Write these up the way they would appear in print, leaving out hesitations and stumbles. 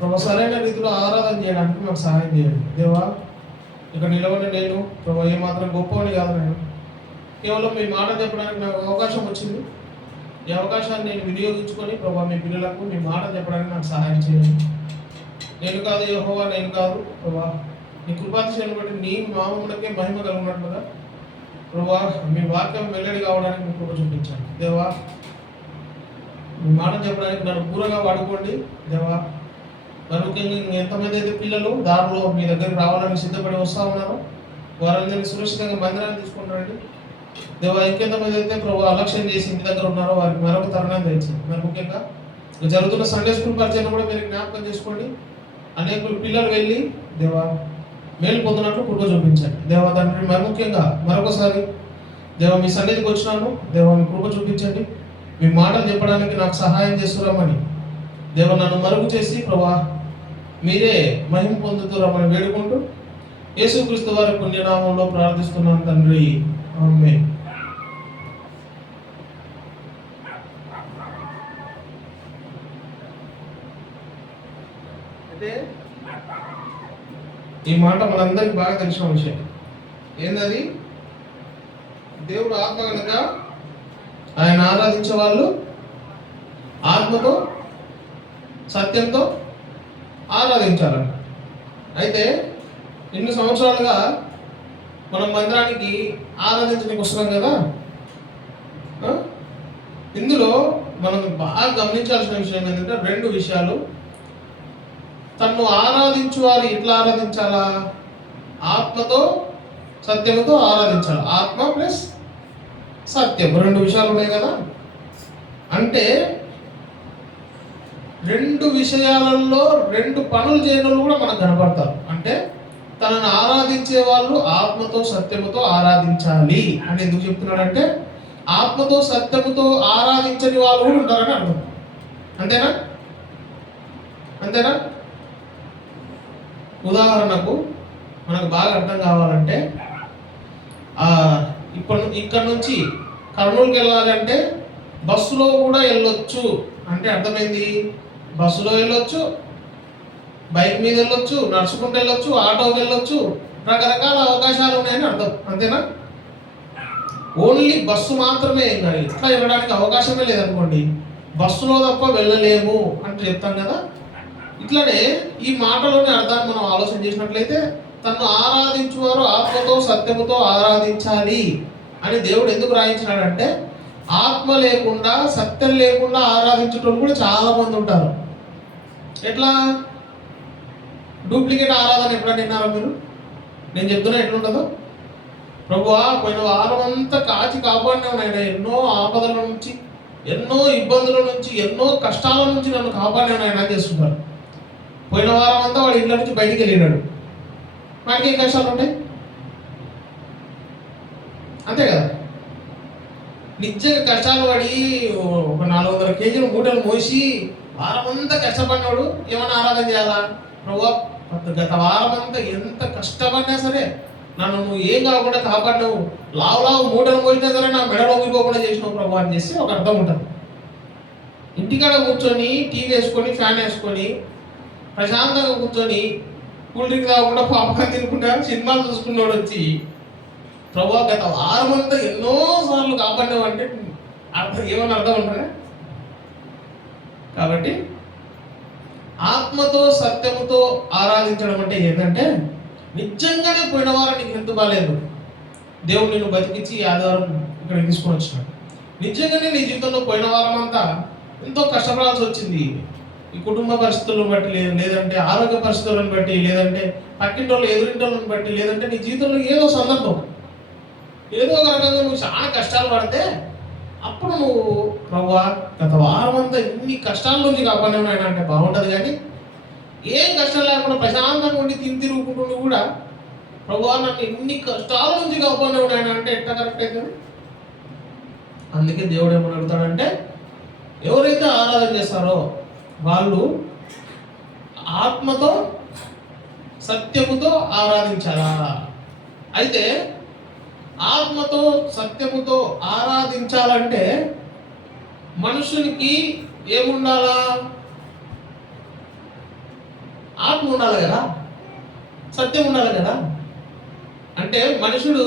ప్రభు సరైన రీతిలో ఆరాధన చేయడానికి మాకు సహాయం చేయండి దేవా. ఇక్కడ నిలబడి నేను ప్రభు ఏమాత్రం గొప్పవాడిని కాదు, నేను కేవలం మీ మాట చెప్పడానికి నాకు అవకాశం వచ్చింది. ఈ అవకాశాన్ని నేను వినియోగించుకొని ప్రభు మీ పిల్లలకు మీ మాట చెప్పడానికి నాకు సహాయం చేయండి. నేను కాదు యెహోవా, నేను కాదు ప్రభా, నీ కృపాతిశయాన్ని బట్టి నీ నామమునకే మహిమ కలుగునట్లుగా ప్రభా మీ వాక్యం వెల్లడి కావడానికి మీ కృప చూపించండి దేవా. మీ మాట చెప్పడానికి నన్ను పూరగా వాడుకోండి దేవా. మరి ముఖ్యంగా ఎంతమంది అయితే పిల్లలు దారిలో మీ దగ్గరికి రావాలని సిద్ధపడి వస్తూ ఉన్నారో వారందరినీ సురక్షితంగా మందిరాన్ని తీసుకుంటారండి దేవా. ఇంకెంతమంది అయితే ప్రభు అలక్ష్యం చేసి ఇంటి దగ్గర ఉన్నారో వారికి మరొక తరుణాన్ని తెచ్చింది. మరి ముఖ్యంగా జరుగుతున్న సండే స్కూల్ పరిచయం కూడా మీరు జ్ఞాపకం చేసుకోండి. అనేక పిల్లలు వెళ్ళి దేవా మేలు పొందినట్లు కృప చూపించండి దేవా తండ్రి. మరి ముఖ్యంగా మరొకసారి దేవా మీ సన్నిధికి వచ్చినాను దేవా, మీ కృప చూపించండి. మీ మాటలు చెప్పడానికి నాకు సహాయం చేస్తున్నామని దేవా నన్ను మరుగు చేసి ప్రభా మీరే మహిమ పొందుతున్నామని వేడుకుంటూ యేసుక్రీస్తు వారి పుణ్యనామంలో ప్రార్థిస్తున్నాను తండ్రి, ఆమేన్. అంటే ఈ మాట మనందరికి బాగా తెలిసిన విషయం ఏంటది? దేవుడు ఆత్మ కనుక ఆయన ఆరాధించే వాళ్ళు ఆత్మతో సత్యంతో ఆరాధించాలంట. అయితే ఇన్ని సంవత్సరాలుగా మనం మందిరానికి ఆరాధించడానికి వస్తున్నాం కదా, ఇందులో మనం బాగా గమనించాల్సిన విషయం ఏంటంటే రెండు విషయాలు. తన్ను ఆరాధించు వారు ఎట్లా ఆరాధించాలా? ఆత్మతో సత్యముతో ఆరాధించాలి. ఆత్మ ప్లస్ సత్యం రెండు విషయాలు ఉన్నాయి కదా. అంటే రెండు విషయాలలో రెండు పనులు చేయడం కూడా మనకు కనపడతారు. అంటే తనను ఆరాధించే వాళ్ళు ఆత్మతో సత్యముతో ఆరాధించాలి అని ఎందుకు చెప్తున్నాడంటే ఆత్మతో సత్యముతో ఆరాధించని వాళ్ళు కూడా ఉంటారని అర్థం. అంతేనా? అంతేనా? ఉదాహరణకు మనకు బాగా అర్థం కావాలంటే ఇక్కడ నుంచి కర్నూలుకి వెళ్ళాలంటే బస్సులో కూడా వెళ్ళొచ్చు అంటే అర్థమైంది. బస్సులో వెళ్ళొచ్చు, బైక్ మీద వెళ్ళొచ్చు, నడుచుకుంటూ వెళ్ళొచ్చు, ఆటోకి వెళ్ళొచ్చు, రకరకాల అవకాశాలు ఉన్నాయని అర్థం. అంతేనా? ఓన్లీ బస్సు మాత్రమే వెళ్ళాలి, ఇట్లా వెళ్ళడానికి అవకాశమే లేదనుకోండి, బస్సులో తప్ప వెళ్ళలేము అంటే చెప్తాం కదా. ఇట్లనే ఈ మాటలోని అర్థాన్ని మనం ఆలోచన చేసినట్లయితే తను ఆరాధించువారు ఆత్మతో సత్యముతో ఆరాధించాలి అని దేవుడు ఎందుకు రాయించినాడంటే ఆత్మ లేకుండా సత్యం లేకుండా ఆరాధించేటోళ్ళు కూడా చాలా మంది ఉంటారు. ఎట్లా? డూప్లికేట్ ఆరాధన ఎప్పుడైనా విన్నారా మీరు? నేను చెప్తున్నా ఎట్లుంటుందో. ప్రభువా పోయిన వారం అంతా కాచి కాపాడినావు నాయన, ఎన్నో ఆపదల నుంచి, ఎన్నో ఇబ్బందుల నుంచి, ఎన్నో కష్టాల నుంచి నన్ను కాపాడినావు నాయన చేస్తున్నారు. పోయిన వారం అంతా వాడు ఇంట్లో నుంచి బయటికి వెళ్ళినాడు, వాడికి ఏం కష్టాలు ఉంటాయి? అంతే కదా. నిజంగా కష్టాలు పడి ఒక 400 కేజీల మూటలు మోసి వారం అంతా కష్టపడినాడు ఏమన్నా ఆరాధన చేయాలా? ప్రభువా గత వారం అంతా ఎంత కష్టపడినా సరే నన్ను నువ్వు ఏం కాకుండా కాపాడినావు, లావు మూటలు మోసినా సరే నా మెడలో ఊగిపోకుండా చేసినావు ప్రభు అని చేసి ఒక అర్థం ఉంటుంది. ఇంటికాడ కూర్చొని టీవీ వేసుకొని ఫ్యాన్ వేసుకొని ప్రశాంతంగా కూర్చొని కూల్ డ్రింక్ తాగకుండా పాపకాయ తినుకుంటా సినిమాలు చూసుకున్నాడు వచ్చి ప్రభా గత వారం అంతా ఎన్నో సార్లు కాపాడినావు అంటే అర్థం ఏమని అర్థం ఉంటుందా? కాబట్టి ఆత్మతో సత్యముతో ఆరాధించడం అంటే ఏంటంటే నిజంగానే పోయిన వారం నీకు ఎంత బాగాలేదు, దేవుడు నిన్ను బతికించి ఆధారం ఇక్కడ తీసుకొని వచ్చినాడు. నిజంగానే నీ జీవితంలో పోయిన వారం అంతా ఎంతో కష్టపడాల్సి వచ్చింది, ఈ కుటుంబ పరిస్థితులను బట్టి, లేదంటే ఆరోగ్య పరిస్థితులను బట్టి, లేదంటే పక్కింటోళ్ళు ఎదురింటోళ్ళని బట్టి, లేదంటే నీ జీవితంలో ఏదో సందర్భం ఏదో ఒక రకంగా నువ్వు చాలా కష్టాలు పడితే అప్పుడు నువ్వు ప్రభువా గత వారం అంతా ఇన్ని కష్టాల నుంచి కాపాడినావు ఆయన అంటే బాగుంటుంది. కానీ ఏం కష్టం లేకుండా ప్రశాంతంగా ఉండి తిరుగుకుంటూ కూడా ప్రభువా నన్ను ఇన్ని కష్టాల నుంచి కాపాడినావు ఆయన అంటే ఎట్లా కరెక్ట్ అవుతుంది? అందుకే దేవుడు ఏమని అడుగుతాడంటే ఎవరైతే ఆరాధన చేస్తారో వాళ్ళు ఆత్మతో సత్యముతో ఆరాధించాలా. అయితే ఆత్మతో సత్యముతో ఆరాధించాలంటే మనుషునికి ఏముండాలా? ఆత్మ ఉండాలి కదా, సత్యం ఉండాలి కదా. అంటే మనుషుడు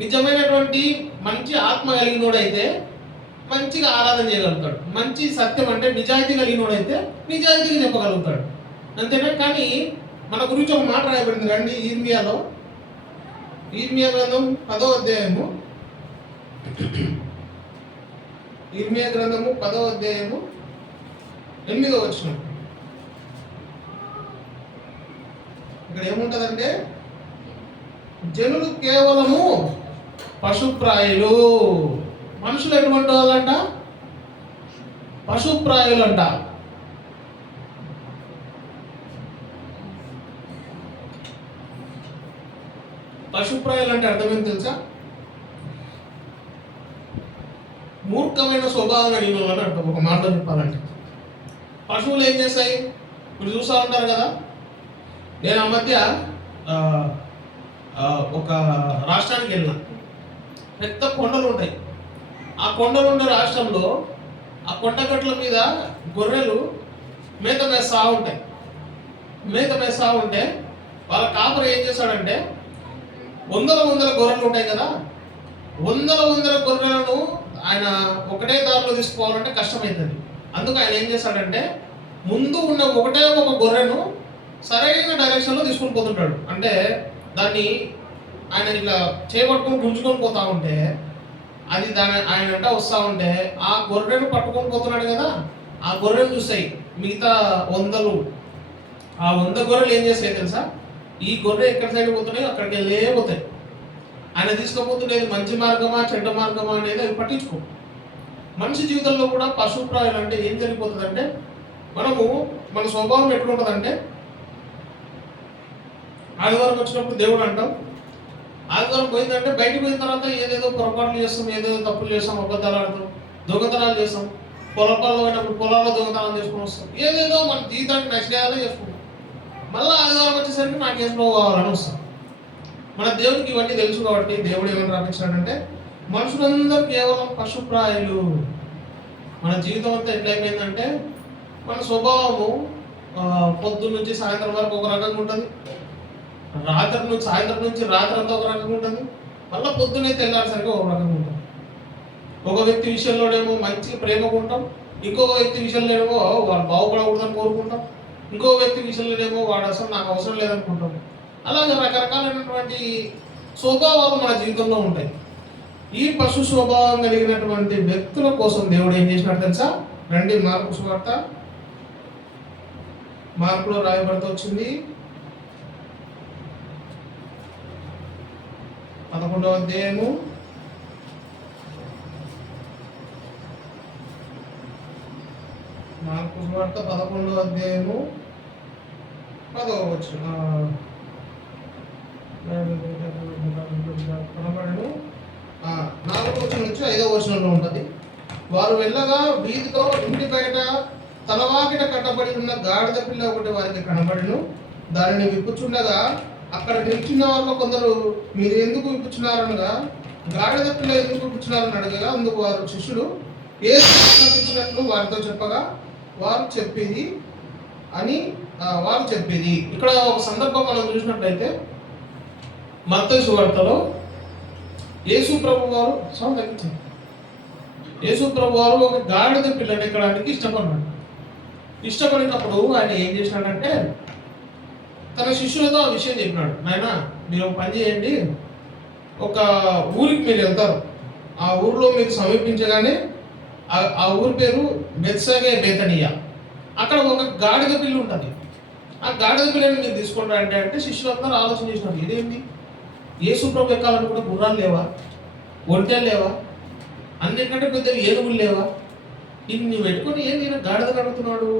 నిజమైనటువంటి మంచి ఆత్మ కలిగినోడైతే మంచిగా ఆరాధన చేయగలుగుతాడు. మంచి సత్యం అంటే నిజాయితీ కలిగినోడైతే నిజాయితీగా చెప్పగలుగుతాడు, అంతేనా? కానీ మన గురించి ఒక మాట రాయబడింది రండి, ఇర్మియా గ్రంథం 10వ అధ్యాయము, ఇర్మియా గ్రంథము 10వ అధ్యాయము 8వ వచనం. ఇక్కడ ఏముంటదంటే, జనులు కేవలము పశుప్రాయులు. మనుషులు ఎటువంటి వాళ్ళంట? పశుప్రాయులు అంట. పశుప్రాయులు అంటే అర్థమేంటి తెలుసా? మూర్ఖమైన స్వభావం కలిగిన వాళ్ళని అంటాం. ఒక మాటలో చెప్పాలంటే పశువులు ఏం చేస్తాయి? మీరు చూస్తూ ఉంటారు కదా. నేను ఆ మధ్య ఒక రాష్ట్రానికి వెళ్ళిన. పెద్ద కొండలు ఉంటాయి. ఆ కొండలు ఉండే రాష్ట్రంలో ఆ కొండగట్ల మీద గొర్రెలు మేత మేస్తా ఉంటాయి. మేత మేస్తా ఉంటే వాళ్ళ కాపరి ఏం చేస్తాడంటే, వందల గొర్రెలు ఉంటాయి కదా, వందల గొర్రెలను ఆయన ఒకటే దారిలో తీసుకోవాలంటే కష్టమవుతుంది. అందుకు ఆయన ఏం చేస్తాడంటే, ముందు ఉన్న ఒకటే ఒక గొర్రెను సరైన డైరెక్షన్లో తీసుకొని పోతుంటాడు. అంటే దాన్ని ఆయన ఇట్లా చేపట్టుకొని గుంజుకొని పోతా ఉంటే అది ఆయన అంటే వస్తూ ఉంటే ఆ గొర్రెను పట్టుకొని పోతున్నాడు కదా, ఆ గొర్రెను చూస్తాయి మిగతా 100. ఆ 100 గొర్రెలు ఏం చేస్తాయి తెలుసా? ఈ గొర్రె ఎక్కడ సైడ్ పోతున్నాయో అక్కడికి వెళ్ళే పోతాయి. ఆయన తీసుకుపోతుండేది మంచి మార్గమా చెడ్డ మార్గమా అనేది అది పట్టించుకో. మనిషి జీవితంలో కూడా పశుప్రాయులు అంటే ఏం జరిగిపోతుందంటే, మన స్వభావం ఎట్లుంటుందంటే, ఆదివారం వచ్చినప్పుడు దేవుడు అంటాం, ఆదివారం పోయిందంటే బయటకు పోయిన తర్వాత ఏదేదో పొరపాట్లు చేస్తాం, ఏదేదో తప్పులు చేస్తాం, అబద్ధాలు ఆడతాం, దొంగతనాలు చేస్తాం. పొలాల్లో పోయినప్పుడు పొలాల్లో దొంగతనాలు చేసుకుని వస్తాం. ఏదేదో మన జీవితానికి నష్టేయాలో చేసుకుంటాం. మళ్ళీ ఆదివారం వచ్చేసరికి నాకు ఏం కావాలని వస్తాం. మన దేవుడికి ఇవన్నీ తెలుసు కాబట్టి దేవుడు ఏమైనా రాపించాడంటే, మనుషులందరూ కేవలం పశుప్రాయులు. మన జీవితం అంతా ఎట్లయిపోయిందంటే, మన స్వభావము పొద్దున్న నుంచి సాయంత్రం వరకు ఒక రకంగా ఉంటుంది, సాయంత్రం నుంచి రాత్రి అంతా ఒక రకంగా ఉంటుంది, మళ్ళీ పొద్దున్నే తెల్లారిసరికి ఒక రకంగా ఉంటుంది. ఒక వ్యక్తి విషయంలోనేమో మంచి ప్రేమగా ఉంటాం, ఇంకొక వ్యక్తి విషయంలోనేమో వాడు బాగుపడకూడదని కోరుకుంటాం, ఇంకో వ్యక్తి విషయంలోనేమో వాడు అసలు నాకు అవసరం లేదనుకుంటాం. అలాగే రకరకాలైనటువంటి స్వభావాలు మన జీవితంలో ఉంటాయి. ఈ పశు స్వభావం కలిగినటువంటి వ్యక్తుల కోసం దేవుడు ఏం చేసినట్టు తెలుసా? రండి, మార్కు సువార్త, మార్కులో రాయబడుతూ వచ్చింది 11వ అధ్యాయము 11వ అధ్యాయము 10వ వచనం. కనబడను 4వ వచనం నుంచి 5వ వచనంలో ఉంటుంది. వారు వెళ్ళగా వీధిలో ఇంటి బయట తలవాకిట కట్టబడి ఉన్న గాడిద పిల్ల ఒకటి వారికి కనబడిను. దానిని విప్పుచుండగా అక్కడ నిల్చున్న వాళ్ళు కొందరు, మీరు ఎందుకు విప్పుచున్నారనగా, గాడిద పిల్ల ఎందుకు విప్పుచున్నారని అడగగా, అందుకు వారు శిష్యులు యేసు ఆజ్ఞాపించినట్లు వారితో చెప్పగా వారు చెప్పేది. ఇక్కడ ఒక సందర్భం మనం చూసినట్లయితే, మత్తయి సువార్తలో యేసు ప్రభు వారు ఒక గాడిద పిల్లని ఎక్కడానికి ఇష్టపడినప్పుడు ఆయన ఏం చేసినాడంటే, తన శిష్యులతో ఆ విషయం చెప్పినాడు. నాయన, మీరు ఒక పని చేయండి, ఒక ఊరికి మీరు వెళ్తారు, ఆ ఊరిలో మీకు సమీపించగానే ఆ ఊరి పేరు బెత్సగే బేతనియా, అక్కడ ఒక గాడిద పిల్లి ఉంటుంది. ఆ గాడిద పిల్లని మీరు తీసుకుంటా అంటే శిష్యులందరూ ఆలోచన చేసినారు, ఇదేంటి, యేసు ప్రభు ఎక్కాలని కూడా గుర్రాలు లేవా, ఒంటెలు లేవా, అన్నిటికంటే పెద్ద ఏనుగులు లేవా, ఇన్ని పెట్టుకొని ఏం నేను గాడిద కడుగుతున్నాడు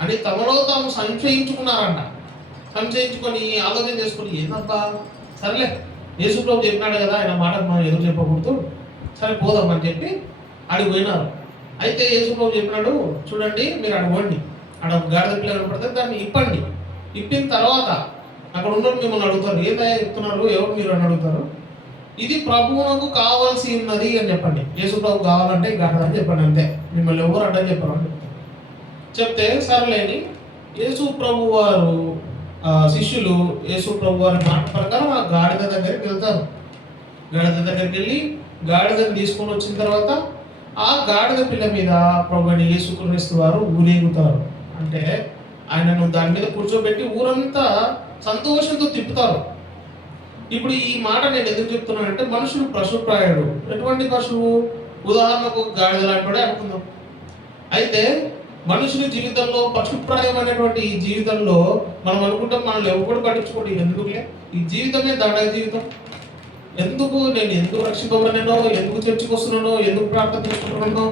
అని తమలో తాము సంశయించుకొని ఆలోచన చేసుకుని, ఏందబ్బా సరేలే యేసు ప్రభు చెప్పినాడు కదా, ఆయన మాటకు మనం ఎదురు చెప్పకూడదు, సరే పోదామని చెప్పి అడిగి పోయినారు. అయితే యేసు ప్రభు చెప్పినాడు, చూడండి మీరు అడగండి, ఆడ గాడిద పిల్ల కనపడితే దాన్ని ఇప్పిన తర్వాత అక్కడ ఉన్న మిమ్మల్ని అడుగుతారు, ఏదైనా చెప్తున్నారు, ఎవరు మీరు అని అడుగుతారు. ఇది ప్రభువునకు కావాల్సి ఉన్నది అని చెప్పండి. యేసు ప్రభు కావాలంటే గాడిద అని చెప్పండి, అంతే, మిమ్మల్ని ఎవరు అడ్డని చెప్పారు అని చెప్తారు. చెప్తే సరేలేని యేసు ప్రభు వారు శిష్యులు యేసు ప్రభు వారి మాట ప్రకారం ఆ గాడిద దగ్గరికి వెళ్తారు. గాడిద దగ్గరికి వెళ్ళి గాడిదని తీసుకొని వచ్చిన తర్వాత ఆ గాడిద పిల్ల మీద ప్రభు అయిన యేసుక్రీస్తు వారు ఊరేగుతారు. అంటే ఆయనను దాని మీద కూర్చోబెట్టి ఊరంతా సంతోషంతో తిప్పుతారు. ఇప్పుడు ఈ మాట నేను ఎందుకు చెప్తున్నానంటే, మనుషుడు పశుప్రాయుడు. ఎటువంటి పశువు? ఉదాహరణకు గాడిద లాంటి అనుకుందాం. అయితే మనుషుల జీవితంలో పశుప్రాయమైనటువంటి ఈ జీవితంలో మనం అనుకుంటాం మనల్ని ఎవరు పట్టించుకోండి, ఎందుకులే ఈ జీవితమే దండగ జీవితం, ఎందుకు నేను ఎందుకు రక్షింపబడినో, ఎందుకు చర్చకు వస్తున్నానో, ఎందుకు ప్రార్థన చేసుకుంటున్నానో,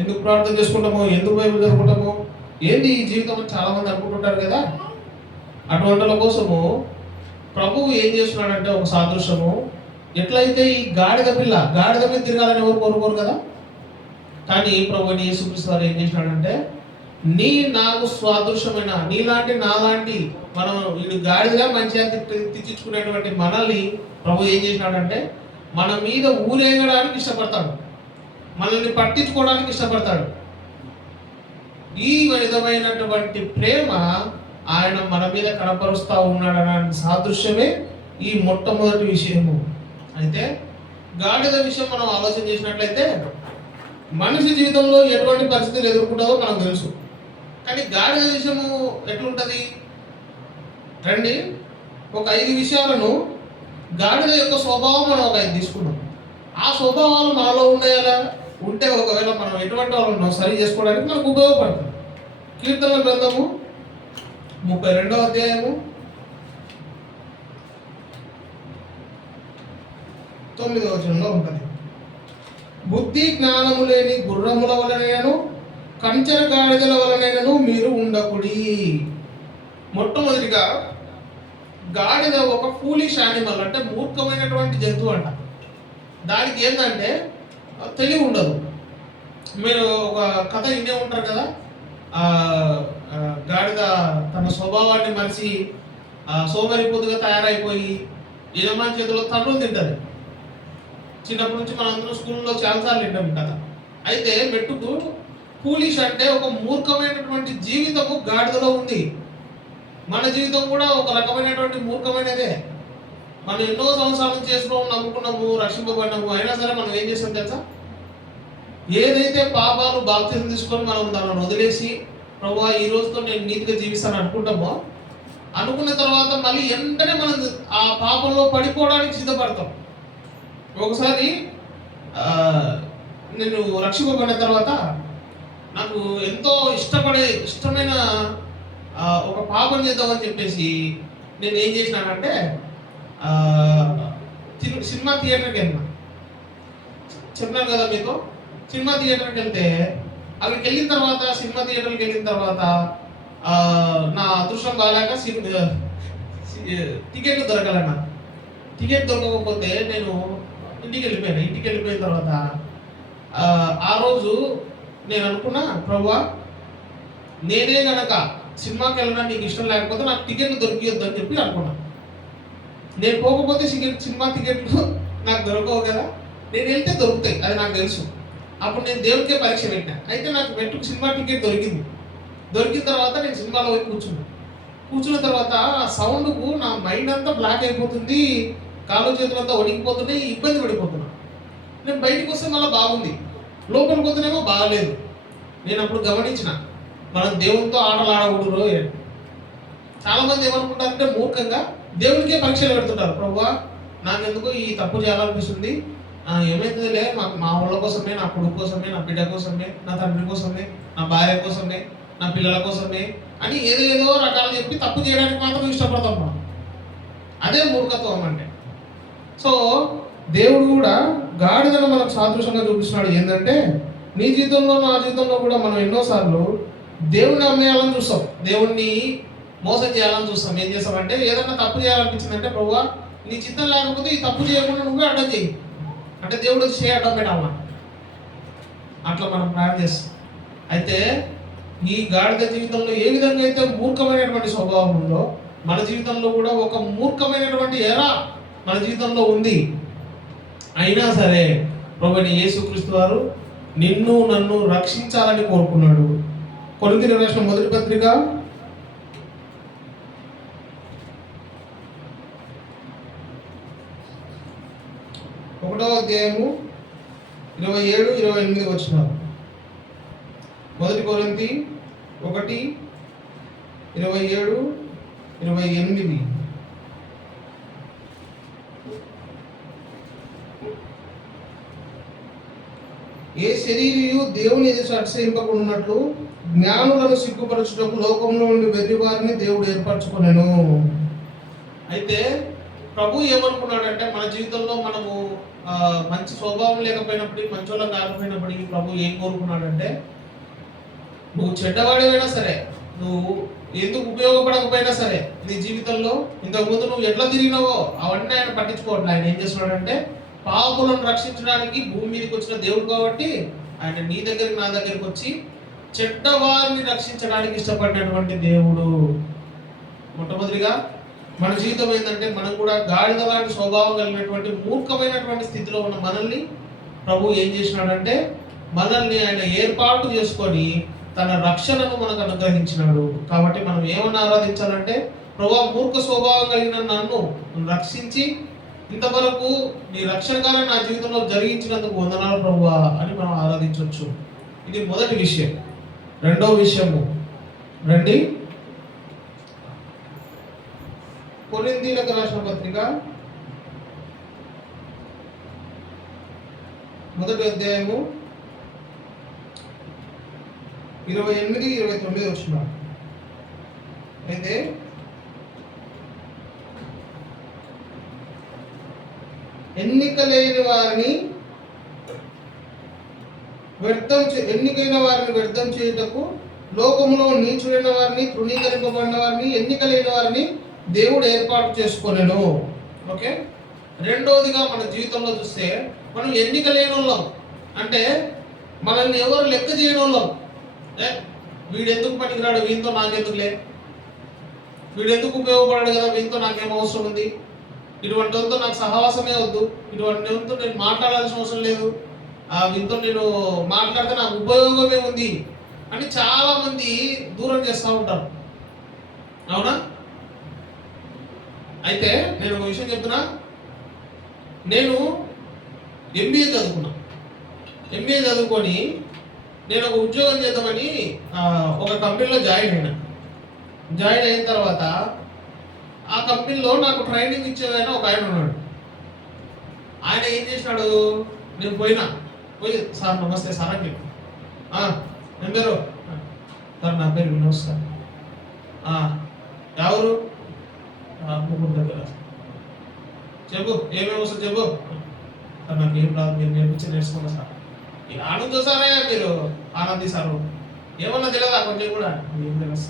ఎందుకు ప్రార్థన చేసుకుంటామో, ఎందుకు బైబిల్ చదువుకుంటామో, ఏంటి ఈ జీవితం అని చాలా మంది అనుకుంటుంటారు కదా. అటువంటి కోసము ప్రభువు ఏం చేస్తున్నాడంటే ఒక సాదృశ్యము, ఎట్లయితే ఈ గాడిద పిల్ల గాడిద మీద తిరగాలని ఎవరు కోరుకోరు కదా. కానీ ప్రభు యేసుక్రీస్తు వారు ఏం చేసినాడంటే, నాకు సాదృశ్యమైన నీలాంటి నాలాంటి మనం వీడు గాడిదగా మంచిగా తెచ్చుకునేటువంటి మనల్ని ప్రభు ఏం చేసినాడంటే, మన మీద ఊరేగడానికి ఇష్టపడతాడు, మనల్ని పట్టించుకోవడానికి ఇష్టపడతాడు. ఈ విధమైనటువంటి ప్రేమ ఆయన మన మీద కనపరుస్తూ ఉన్నాడనే సాదృశ్యమే ఈ మొట్టమొదటి విషయము. అయితే గాడిద విషయం మనం ఆలోచన చేసినట్లయితే, మనిషి జీవితంలో ఎటువంటి పరిస్థితులు ఎదుర్కొంటుందో మనకు తెలుసు. కానీ గాడిద విషయము ఎట్లుంటుంది రండి, ఒక 5 విషయాలను గాడిద యొక్క స్వభావం మనం ఒక 5 తీసుకున్నాం. ఆ స్వభావాలు మనలో ఉండేలా ఉంటే ఒకవేళ మనం ఎటువంటి వాళ్ళను సరి చేసుకోవడానికి మనకు ఉపయోగపడుతుంది. కీర్తనల గ్రంథము 32వ అధ్యాయము 9వ వచనంలో ఉంటుంది. బుద్ధి జ్ఞానము లేని గుర్రముల వలనైనను కంచెర గాడిదల వలనైనను మీరు ఉండకుడి. మొట్టమొదటిగా గాడిద ఒక ఫూలిష్ యానిమల్, అంటే మూర్ఖమైనటువంటి జంతువు అంట. దానికి ఏంటంటే తెలివి ఉండదు. మీరు ఒక కథ వినే ఉంటారు కదా, గాడిద తన స్వభావాన్ని మరిచి సోమరిపోతుగా తయారైపోయి యజమాని చేతిలో తన్నులు తింటుంది. చిన్నప్పటి నుంచి మనం అందరూ స్కూల్లో చాలాసార్లు వింటాం కదా. అయితే మెట్టుకు ఫూలిష్ అంటే ఒక మూర్ఖమైనటువంటి జీవితము గాడిదలో ఉంది. మన జీవితం కూడా ఒక రకమైనటువంటి మూర్ఖమైనదే. మనం ఎన్నో సంవత్సరాలు చేసుకోవడం నమ్ముకున్నాము, రక్షింపబడినాము, అయినా సరే మనం ఏం చేస్తాం తెలుసా, ఏదైతే పాపాలు బాప్తిజం తీసుకొని మనం దాన్ని వదిలేసి ప్రభువా ఈ రోజుతో నేను నీతిగా జీవిస్తాను అనుకుంటామో, అనుకున్న తర్వాత మళ్ళీ వెంటనే మనం ఆ పాపంలో పడిపోవడానికి సిద్ధపడతాం. ఒకసారి నేను రక్షింపబడిన తర్వాత నాకు ఎంతో ఇష్టమైన ఒక పాపం చేద్దామని చెప్పేసి నేను ఏం చేసినానంటే సినిమా థియేటర్కి వెళ్ళినా. చెప్పినాను కదా మీతో, సినిమా థియేటర్కి వెళ్తే అక్కడికి వెళ్ళిన తర్వాత సినిమా థియేటర్కి వెళ్ళిన తర్వాత నా అదృష్టం బాగాలేక టికెట్లు దొరకాలన్నా. టికెట్ దొరకకపోతే నేను ఇంటికి వెళ్ళిపోయాను. ఇంటికి వెళ్ళిపోయిన తర్వాత ఆ రోజు నేను అనుకున్నా, ప్రభువా నేనే గనక సినిమాకి వెళ్ళినా నీకు ఇష్టం లేకపోతే నాకు టికెట్లు దొరికియొద్దు అని చెప్పి అనుకున్నా. నేను పోకపోతే సినిమా టికెట్లు నాకు దొరకవు కదా, నేను వెళ్తే దొరుకుతాయి, అది నాకు తెలుసు. అప్పుడు నేను దేవుడికే పరీక్ష పెట్టినా. అయితే నాకు మెట్టుకు సినిమా టికెట్ దొరికింది. దొరికిన తర్వాత నేను సినిమాలో పోయి కూర్చున్న తర్వాత ఆ సౌండ్కు నా మైండ్ అంతా బ్లాక్ అయిపోతుంది, కాళ్ళు చేతులంతా వణికిపోతున్నాయి, ఇబ్బంది పడిపోతున్నా. నేను బయటకు వస్తే మళ్ళీ బాగుంది, లోపలికి పోతేనేమో బాగలేదు. నేను అప్పుడు గమనించిన, మనం దేవునితో ఆటలు ఆడకూడదు. చాలామంది ఏమనుకుంటారంటే మూర్ఖంగా దేవునికే పరీక్షలు పెడుతుంటారు. ప్రభువా నాకెందుకు ఈ తప్పు చేయాలనిపిస్తుంది, ఏమైతుందిలే, మా వాళ్ళ కోసమే, నా కొడుకు కోసమే, నా బిడ్డ కోసమే, నా తండ్రి కోసమే, నా భార్య కోసమే, నా పిల్లల కోసమే అని ఏదో రకాలు చెప్పి తప్పు చేయడానికి మాత్రం ఇష్టపడతాం మనం. అదే మూర్ఖత్వం అంటే. సో దేవుడు కూడా గాడిదను మనకు సాదృశ్యంగా చూపిస్తున్నాడు. ఏంటంటే నీ జీవితంలో నా జీవితంలో కూడా మనం ఎన్నోసార్లు దేవుణ్ణి అమ్మేయాలని చూస్తాం, దేవుణ్ణి మోసం చేయాలని చూస్తాం. ఏం చేస్తామంటే ఏదన్నా తప్పు చేయాలనిపించిందంటే, ప్రభువా నీ చిత్తం లేకపోతే ఈ తప్పు చేయకుండా నువ్వే అడ్డం చేయి అంటే దేవుడు వచ్చి అడ్డం పెట్టాలా, అట్లా మనం ప్లాన్ చేస్తాం. అయితే ఈ గాడిద జీవితంలో ఏ విధంగా అయితే మూర్ఖమైనటువంటి స్వభావం ఉందో, మన జీవితంలో కూడా ఒక మూర్ఖమైనటువంటి మన జీవితంలో ఉంది. అయినా సరే ప్రభువైన యేసుక్రీస్తు వారు నిన్ను నన్ను రక్షించాలని కోరుకున్నాడు. కొరింథీయులకు రాసిన మొదటి పత్రిక 1వ అధ్యాయము 27-28 వచనాలు. మొదటి కొరింథీ 1:27-28. ఏ శరీరియు దేవుని ఎదుట అతిశయింపకున్నట్లు జ్ఞానులను సిగ్గుపరచుటకు లోకంలో నుండి వెర్రి వారిని దేవుడు ఏర్పరచుకొనెను. అయితే ప్రభు ఏమనుకున్నాడంటే, మన జీవితంలో మనము మంచి స్వభావం లేకపోయినప్పటికీ, మంచోళ్ళం కాకపోయినప్పటికీ ప్రభు ఏం కోరుకున్నాడంటే, నువ్వు చెడ్డవాడివైనా సరే, నువ్వు ఎందుకు ఉపయోగపడకపోయినా సరే, నీ జీవితంలో ఇంతకుముందు నువ్వు ఎట్లా తిరిగినావో అవన్నీ ఆయన పట్టించుకోవట్లేదు. ఆయన ఏం చేస్తున్నాడంటే, పాపులను రక్షించడానికి భూమి మీదకి వచ్చిన దేవుడు కాబట్టి ఆయన నీ దగ్గరికి నా దగ్గరికి వచ్చి చెడ్డవారిని రక్షించడానికి ఇష్టపడినటువంటి దేవుడు. మొట్టమొదటిగా మన జీవితం ఏంటంటే, మనం కూడా గాడిద లాంటి స్వభావం కలిగినటువంటి మూర్ఖమైనటువంటి స్థితిలో ఉన్న మనల్ని ప్రభు ఏం చేసినాడంటే, మనల్ని ఆయన ఏర్పాటు చేసుకొని తన రక్షణను మనకు అనుగ్రహించినాడు. కాబట్టి మనం ఏమన్నా ఆరాధించాలంటే, ప్రభువా మూర్ఖ స్వభావం కలిగిన నన్ను రక్షించి ఇంతవరకు నీ రక్షణకాలను నా జీవితంలో జరిగించినందుకు వందనాలు ప్రభువా అని మనం ఆరాధించవచ్చు. ఇది మొదటి విషయం. రెండో విషయము రండి, కొరింథీయులకు రాసిన పత్రిక 1వ అధ్యాయము 28-29 వచనాలు. అయితే ఎన్నికైన వారిని వ్యర్థం చేయుటకు లోకములో నీచుడైన వారిని, తృణీకరింపబడిన వారిని, ఎన్నికలైన వారిని దేవుడు ఏర్పాటు చేసుకొనెను. ఓకే, రెండోదిగా మన జీవితంలో చూస్తే మనం ఎన్నికలేని వాళ్ళం. అంటే మనల్ని ఎవరు లెక్క చేయని వాళ్ళం. వీడెందుకు పనికిరాడు, వీంతో నాకెందుకులే, వీడెందుకు ఉపయోగపడాడు కదా, వీంతో నాకేం అవసరం ఉంది, ఇటువంటి వాళ్ళతో నాకు సహవాసమే వద్దు, ఇటువంటి వాళ్ళతో నేను మాట్లాడాల్సిన అవసరం లేదు, వీంతో నేను మాట్లాడితే నాకు ఉపయోగమే ఉంది అని చాలా మంది దూరం చేస్తూ ఉంటారు. అవునా? అయితే నేను ఒక విషయం చెప్తున్నా. నేను ఎంబీఏ చదువుకొని నేను ఒక ఉద్యోగం చేద్దామని ఒక కంపెనీలో జాయిన్ అయిన తర్వాత ఆ కంపెనీలో నాకు ట్రైనింగ్ ఇచ్చేదైనా ఒక ఆయన ఉన్నాడు. ఆయన ఏం చేసినాడు, నేను పోయి సార్ నమస్తే సార్ అని చెప్పి, నేను పేరు సార్, నా పేరు వినోద్ సార్, ఎవరు దగ్గర చెప్పు, ఏమేమి వస్తుంది చెప్పు సార్, నాకు ఏం రాదు, మీరు నేర్చుకున్నా సార్. ఆనందో సారే, మీరు ఆనందిస్తారు, ఏమన్నా తెలియదా కొంచెం కూడా, ఏం తెలుసు.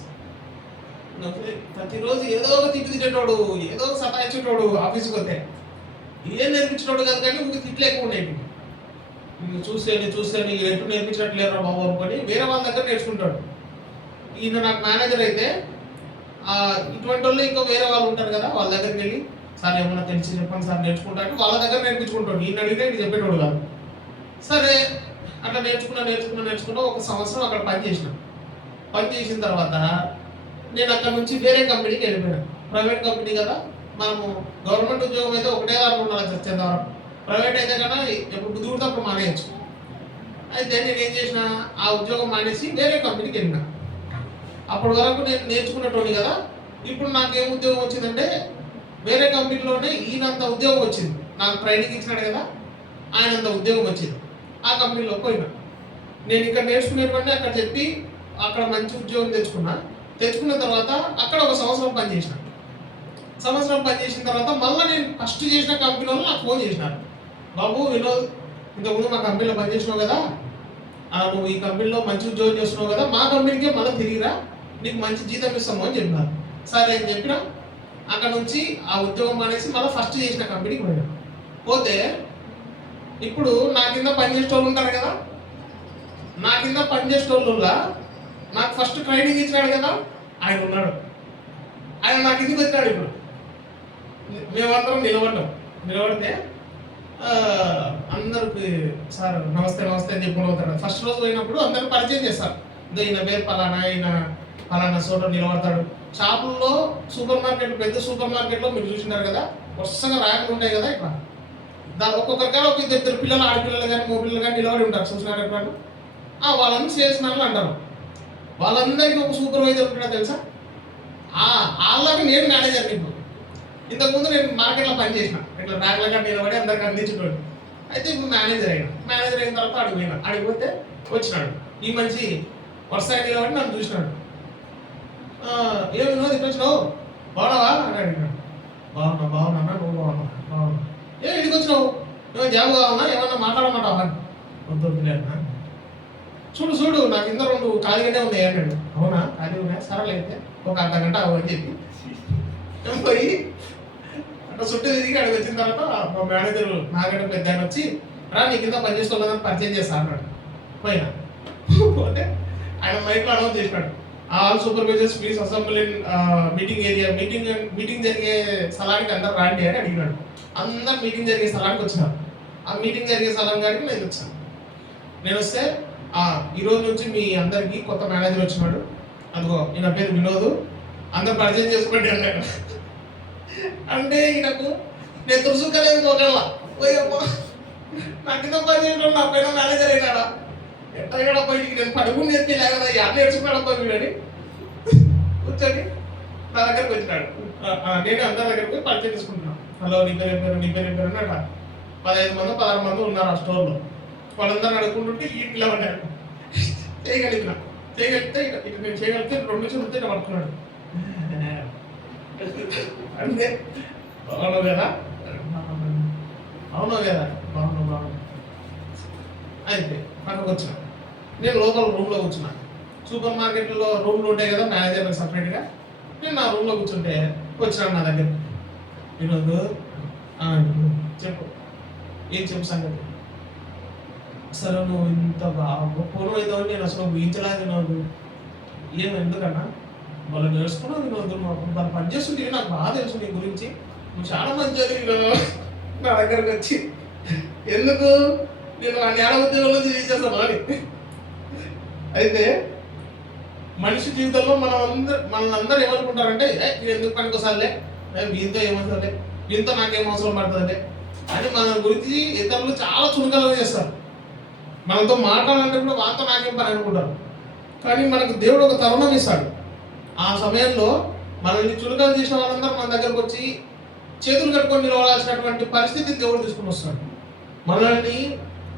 ప్రతిరోజు ఏదో ఒక తిట్టు తిట్టేటోడు, ఏదో ఒక సతాయించేటోడు, ఆఫీస్కి వస్తే ఏం నేర్పించేటోడు కాదు, కానీ మీకు తిట్లు ఎక్కువ ఉండేవి. చూసేని ఎటు నేర్పించట్లేరా బాబు అనుకొని వేరే వాళ్ళ దగ్గర నేర్చుకుంటాడు. ఈయన నాకు మేనేజర్ అయితే ఇటువంటి వాళ్ళు ఇంకా వేరే వాళ్ళు ఉంటారు కదా, వాళ్ళ దగ్గరికి వెళ్ళి సార్ ఏమన్నా తెలిసి చెప్పండి సార్ నేర్చుకుంటాడు, వాళ్ళ దగ్గర నేర్పించుకుంటాడు. ఈయన అడిగితే ఇది చెప్పేటోడు కాదు. సరే అట్లా నేర్చుకున్నా ఒక సంవత్సరం అక్కడ పని చేసిన తర్వాత నేను అక్కడ నుంచి వేరే కంపెనీకి వెళ్ళిపోయాను. ప్రైవేట్ కంపెనీ కదా, మనము గవర్నమెంట్ ఉద్యోగం అయితే ఒకటే దాంట్లో ఉండాలి చచ్చేంతవరకు, ప్రైవేట్ అయితే కన్నా ఎప్పుడు దూరితే అప్పుడు మానేయచ్చు. అయితే నేను ఏం చేసిన, ఆ ఉద్యోగం మానేసి వేరే కంపెనీకి వెళ్ళిన. అప్పటి వరకు నేను నేర్చుకున్నట్టు కదా, ఇప్పుడు నాకు ఏం ఉద్యోగం వచ్చిందంటే వేరే కంపెనీలోనే ఈయనంత ఉద్యోగం వచ్చింది. నాకు ట్రైనింగ్ ఇచ్చినాడు కదా, ఆయనంత ఉద్యోగం వచ్చింది. ఆ కంపెనీలో పోయినా నేను ఇక్కడ నేర్చుకునేటువంటి అక్కడ చెప్పి అక్కడ మంచి ఉద్యోగం తెచ్చుకున్న తర్వాత అక్కడ ఒక సంవత్సరం పనిచేసిన తర్వాత మళ్ళీ నేను ఫస్ట్ చేసిన కంపెనీ వాళ్ళు నాకు ఫోన్ చేసినారు, బాబు వినోద్ ఇంతకుముందు మా కంపెనీలో పనిచేసినావు కదా, నువ్వు ఈ కంపెనీలో మంచి ఉద్యోగం చేస్తున్నావు కదా, మా కంపెనీకే మళ్ళీ తిరిగిరా, నీకు మంచి జీతం ఇస్తాము అని చెప్పినారు. సరే అని చెప్పినా అక్కడ నుంచి ఆ ఉద్యోగం అనేసి మళ్ళీ ఫస్ట్ చేసిన కంపెనీకి పోతే ఇప్పుడు నా కింద పనిచేసే వాళ్ళు ఉంటారు కదా, నా కింద పనిచేసే వాళ్ళు నాకు ఫస్ట్ ట్రైనింగ్ ఇచ్చినాడు కదా, ఆయన ఉన్నాడు. ఆయన నాకు ఇంటికి వచ్చినాడు. ఇప్పుడు మేమందరం నిలబడ్డాం. నిలబడితే అందరికి సార్ నమస్తే నమస్తే అని చెప్పుకుని పోతాడు. ఫస్ట్ రోజు పోయినప్పుడు అందరికి పరిచయం చేస్తారు. ఈయన పేరు పలానా, ఈయన పలానా చోట నిలబడతాడు. షాపుల్లో సూపర్ మార్కెట్, పెద్ద సూపర్ మార్కెట్లో మీరు చూసినారు కదా, వరుసగా ర్యాకులు ఉంటాయి కదా, ఇట్లా దాని ఒక్కొక్కరిగా ఒక ఇద్దరు పిల్లలు, ఆడపిల్లలు కానీ మగ పిల్లలు కానీ నిలబడి ఉంటారు. చూసినారు ఎప్పుడన్నా? వాళ్ళందరూ సేల్స్ మ్యాన్లు అంటారు. వాళ్ళందరికీ ఒక సూపర్వైజర్ ఉంటాడో తెలుసా? వాళ్ళకి నేను మేనేజర్. ఇప్పుడు ఇంతకుముందు నేను మార్కెట్లో పనిచేసిన, ఇట్లా ర్యాక్ల కానీ నిలబడి అందరికి అందించేటోడు. అయితే ఇప్పుడు మేనేజర్ అయిన తర్వాత అడిగిపోతే వచ్చినాడు ఈ మనిషి, వరుసగా నిలబడి నన్ను చూసినాడు. ఏమి వినోద్ ఇట్లా వచ్చినావు, బాగున్నావా అని అడిగినాడు. బాగున్నా నువ్వు బాగున్నా. ఇంటికి వచ్చినావు, నువ్వు జాబ్ కావాలన్నా, ఏమన్నా మాట్లాడమంటావా? వద్దులేనా, చూడు నా కింద 2 ఖాళీగానే ఉన్నాయి అన్నాడు. అవునా, ఖాళీ ఉన్నాయి, సరే అయితే ఒక అర్ధగంట అని చెప్పి పోయి అట్లా చుట్టూ తిరిగి అడిగి వచ్చిన తర్వాత మా మేనేజర్ నాకంటే పెద్ద ఆయన వచ్చి, నీ కింద పనిచేసుకోవాలని పరిచయం చేస్తా అన్నాడు. పోయినా పోతే ఆయన మైక్లో అనౌన్స్ చేసినాడు, all supervisors please assembly meeting area, meeting జరిగే స్థలానికి అందరు రాండి అని అడిగినాడు. అందరు మీటింగ్ జరిగే స్థలానికి వచ్చినారు. ఆ మీటింగ్ జరిగే స్థలం కాడికి నేను వచ్చాను. నేను వస్తే ఈరోజు నుంచి మీ అందరికీ కొత్త మేనేజర్ వచ్చినాడు, అదిగో ఈయన పేరు వినోద్, అందరు పరిచయం చేసుకోండి అన్నాడు. అంటే ఈయనకు నేను తుడుచుకోలేదు ఒకళ్ళ పోయమ్మా, నా కింద పరిచయం నా పైన మేనేజర్ అయినాడా, ఎట్టగడ పోయి నేను పడుకుని ఎత్తి లేకపోతే అన్నీ నేర్చుకున్నాడబ్బా వీడని కూర్చొని నా దగ్గరకు వచ్చినాడు. నేను అందరి దగ్గరికి పోయి పరిచయం తీసుకుంటున్నాను. హలో, నీ పేరు అన్నాడ. 15 మంది 16 మంది ఉన్నారు ఆ స్టోర్లో. వాళ్ళందరూ అడుగుకుంటుంటే ఈ పిల్లవాడు చేయగలిగితే ఇక నేను చేయగలిగితే 2 నిమిషాలు ఇట్లా పడుతున్నాడు. అంటే బాగున్నావు కదా, అవునావు కదా, బాగున్నావు. అయితే పక్కకు వచ్చిన, నేను లోపల రూమ్లో కూర్చున్నా. సూపర్ మార్కెట్లో రూమ్లు ఉంటాయి కదా మేనేజర్ సపరేట్గా. నేను నా రూమ్లో కూర్చుంటే వచ్చినాడు నా దగ్గర. ఈరోజు చెప్పు, ఏం చెప్పు సంగతి. అసలు నువ్వు ఇంత బాగా పూర్వం అవుతావు, నేను అసలు ఊహించలేదు వినోదు. ఎందుకన్నా వాళ్ళు నేర్చుకున్నావు వినోదు, వాళ్ళు పనిచేస్తుంటే నాకు బాగా తెలుసు నీ గురించి, నువ్వు చాలా మంచి నా దగ్గరకు వచ్చి ఎందుకు నేను ఆ న్యాయ ఉద్యోగంలో చేసేస్తాను అని. అయితే మనిషి జీవితంలో మనల్ని ఏమనుకుంటారంటే, ఇది ఎందుకు పనికొసాలే, వీంతో ఏమవుతుందిలే, వీంతో నాకేం అవసరం పడుతుందిలే అని మన గురించి ఇతరులు చాలా చులకనగా చేస్తారు. మనతో మాట్లాడాలంటే కూడా వాళ్ళతో నాకేం పని అనుకుంటారు. కానీ మనకు దేవుడు ఒక తరుణం ఇస్తాడు. ఆ సమయంలో మనల్ని చులకన చేసిన వాళ్ళందరూ మన దగ్గరకు వచ్చి చేతులు కట్టుకొని నిలవాల్సినటువంటి పరిస్థితి దేవుడు తీసుకుని వస్తాడు. మనల్ని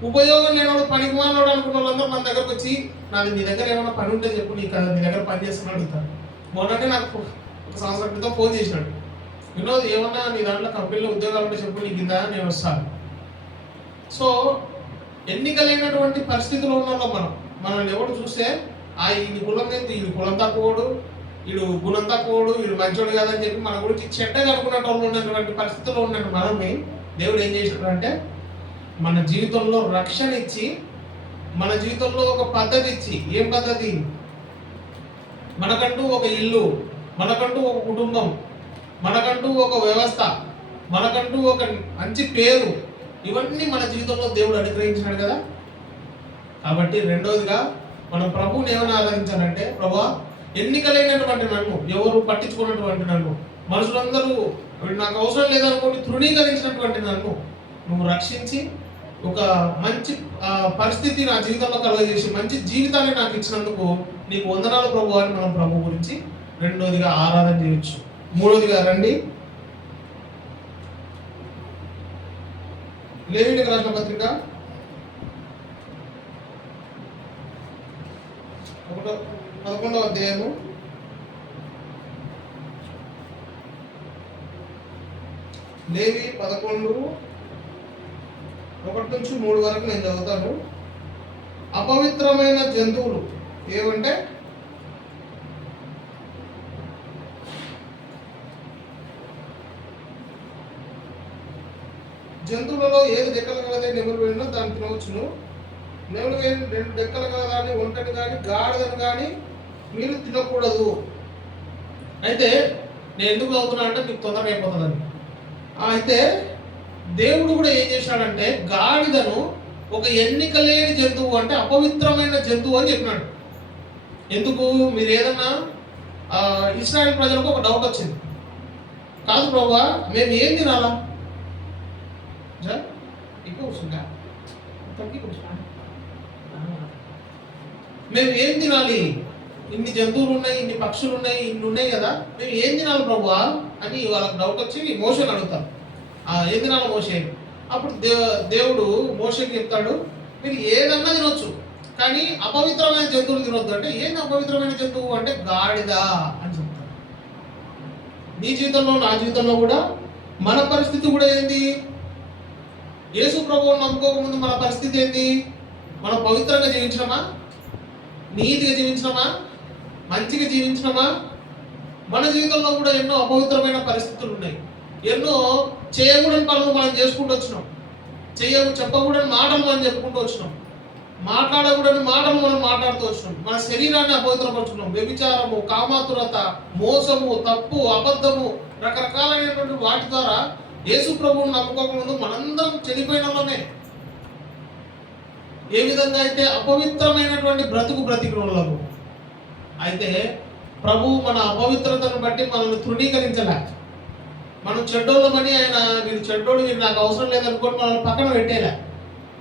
ఉపయోగం లేనివాడు, పనికి మానవాడు అనుకున్న వాళ్ళందరూ మన దగ్గరకు వచ్చి, నాది నీ దగ్గర ఏమైనా పని ఉంటే చెప్పు, నీ దగ్గర పని చేస్తున్నాడు అడుగుతాడు. మొన్ననే నాకు 1 సంవత్సరం క్రితం ఫోన్ చేసినాడు, వినోద్ ఏమన్నా నీ దాంట్లో కంపెనీలో ఉద్యోగాలు ఉంటే చెప్పు, నీ కింద నేను వస్తాను. సో ఎన్నికలైనటువంటి పరిస్థితిలో ఉన్నాం మనల్ని ఎవడు చూస్తే ఈ కులం ఏంటి, వీడు కులం తక్కువడు, వీడు గుణం తక్కువడు, వీడు మంచోడు కాదని చెప్పి మన గురించి చెడ్డగా అనుకున్నట్టు ఉన్నటువంటి పరిస్థితుల్లో ఉన్నట్టు మనల్ని దేవుడు ఏం చేసినాడంటే మన జీవితంలో రక్షణ ఇచ్చి, మన జీవితంలో ఒక పద్ధతి ఇచ్చి, ఏం పద్ధతి, మనకంటూ ఒక ఇల్లు, మనకంటూ ఒక కుటుంబం, మనకంటూ ఒక వ్యవస్థ, మనకంటూ ఒక మంచి పేరు, ఇవన్నీ మన జీవితంలో దేవుడు అనుగ్రహించినాడు కదా. కాబట్టి రెండోదిగా మనం ప్రభువుని ఏమైనా ఆరాధించాలంటే, ప్రభువా ఎన్నికలైనటువంటి నన్ను, ఎవరు పట్టించుకున్నటువంటి నన్ను, మనుషులందరూ నాకు అవసరం లేదనుకోండి తృణీకరించినటువంటి నన్ను నువ్వు రక్షించి ఒక మంచి పరిస్థితి నా జీవితంలో కలుగజేసి మంచి జీవితాన్ని నాకు ఇచ్చినందుకు నీకు వందనాలు ప్రభు అని మనం ప్రభు గురించి రెండోదిగా ఆరాధన చేయొచ్చు. మూడోదిగా రండి, లేవీయులకు రాసిన పత్రిక 11వ అధ్యాయము 11:1-3 వరకు నేను చదువుతాను. అపవిత్రమైన జంతువులు ఏమంటే జంతువులలో ఏది డెక్కలు కలదే నెమరు వేడినా దాన్ని తినవచ్చును. నెమరు వేడి 2 డెక్కలు కలదాన్ని, ఒంటని కానీ గాడిదను కానీ మీరు తినకూడదు. అయితే నేను ఎందుకు చదువుతున్నా అంటే మీకు తొందరగా అయిపోతుందని. అయితే దేవుడు కూడా ఏం చేశాడంటే గాడిదను ఒక ఎన్నిక లేని జంతువు, అంటే అపవిత్రమైన జంతువు అని చెప్పినాడు. ఎందుకు? మీరు ఏదన్నా ఇస్రాయేల్ ప్రజలకు ఒక డౌట్ వచ్చింది, కాదు ప్రభువా మేము ఏం తినాలా, మేము ఏం తినాలి, ఇన్ని జంతువులు ఉన్నాయి, ఇన్ని పక్షులు ఉన్నాయి, ఇన్ని ఉన్నాయి కదా, మేము ఏం తినాలి ప్రభువా అని వాళ్ళకి డౌట్ వచ్చి మోషేని అడుగుతారు. ఏం తినాలి మోషే? అప్పుడు దేవుడు మోషేకి చెప్తాడు, మీరు ఏదన్నా తినొచ్చు కానీ అపవిత్రమైన జంతువులు తినొద్దు. అంటే ఏంది అపవిత్రమైన జంతువు అంటే గాడిద అని చెప్తాడు. నీ జీవితంలో నా జీవితంలో కూడా మన పరిస్థితి కూడా ఏంది? యేసు ప్రభువుని నమ్ముకోకముందు మన పరిస్థితి ఏంది? మనం పవిత్రంగా జీవించినమా, నీతిగా జీవించినమా, మంచిగా జీవించినమా? మన జీవితంలో కూడా ఎన్నో అపవిత్రమైన పరిస్థితులు ఉన్నాయి. ఎన్నో చేయకూడని పనులు మనం చేసుకుంటూ వచ్చినాం, చెప్పకూడని మాటలు మనం చెప్పుకుంటూ వచ్చినాం, మాట్లాడకూడని మాటలు మనం మాట్లాడుతూ వచ్చినాం, మన శరీరాన్ని అపవిత్రపరుచుకున్నాం. వ్యభిచారము, కామాతురత, మోసము, తప్పు, అబద్ధము, రకరకాలైనటువంటి వాటి ద్వారా యేసు ప్రభువుని నమ్ముకోకముందు మనందరం చనిపోయినలోనే. ఏ విధంగా అయితే అపవిత్రమైనటువంటి బ్రతికిన వాళ్ళము అయితే ప్రభువు మన అపవిత్రతను బట్టి మనల్ని తృణీకరించలే. మనం చెడ్డోళ్ళమని ఆయన మీరు చెడ్డోడు, మీరు నాకు అవసరం లేదనుకోని మనల్ని పక్కన పెట్టేలే.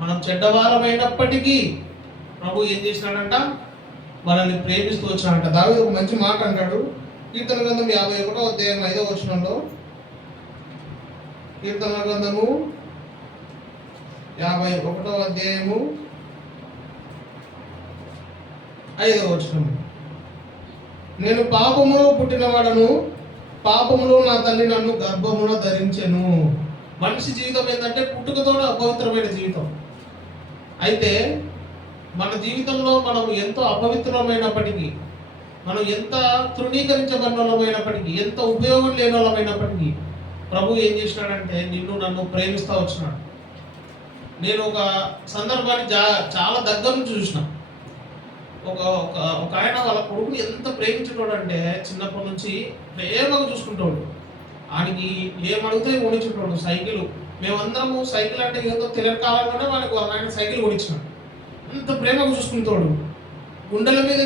మనం చెడ్డవారమైనప్పటికీ ప్రభు ఏం చేసినాడంట? మనల్ని ప్రేమిస్తూ వచ్చినాడంట. దావీదు ఒక మంచి మాట అంటాడు, కీర్తన గ్రంథం 51వ అధ్యాయం 5వ వచనంలో. కీర్తన గ్రంథము 51వ అధ్యాయము 5వ వచనం. నేను పాపములో పుట్టినవాడను, పాపములో నా తల్లి నన్ను గర్భములో ధరించెను. మనిషి జీవితం ఏంటంటే పుట్టుకతోనే అపవిత్రమైన జీవితం. అయితే మన జీవితంలో మనం ఎంతో అపవిత్రమైనప్పటికీ, మనం ఎంత తృణీకరించబడిన వాళ్ళమైనప్పటికీ, ఎంత ఉపయోగం లేని వాళ్ళమైనప్పటికీ ప్రభు ఏం చేసినాడంటే నిన్ను నన్ను ప్రేమిస్తూ వచ్చినాడు. నేను ఒక సందర్భాన్ని చాలా దగ్గర నుంచి చూసిన. ఒక ఆయన వాళ్ళ కొడుకుని ఎంత ప్రేమించేటోడు అంటే చిన్నప్పటి నుంచి ప్రేమగా చూసుకుంటాడు. ఆయనకి ఏమడిగితే కొనిచ్చేటోడు. సైకిల్, మేమందరము సైకిల్ అంటే ఏదో తెలియని కాలంలోనే వాళ్ళకి ఆయన సైకిల్ కొనిచ్చినాడు. అంత ప్రేమగా చూసుకుంటాడు. గుండెల మీద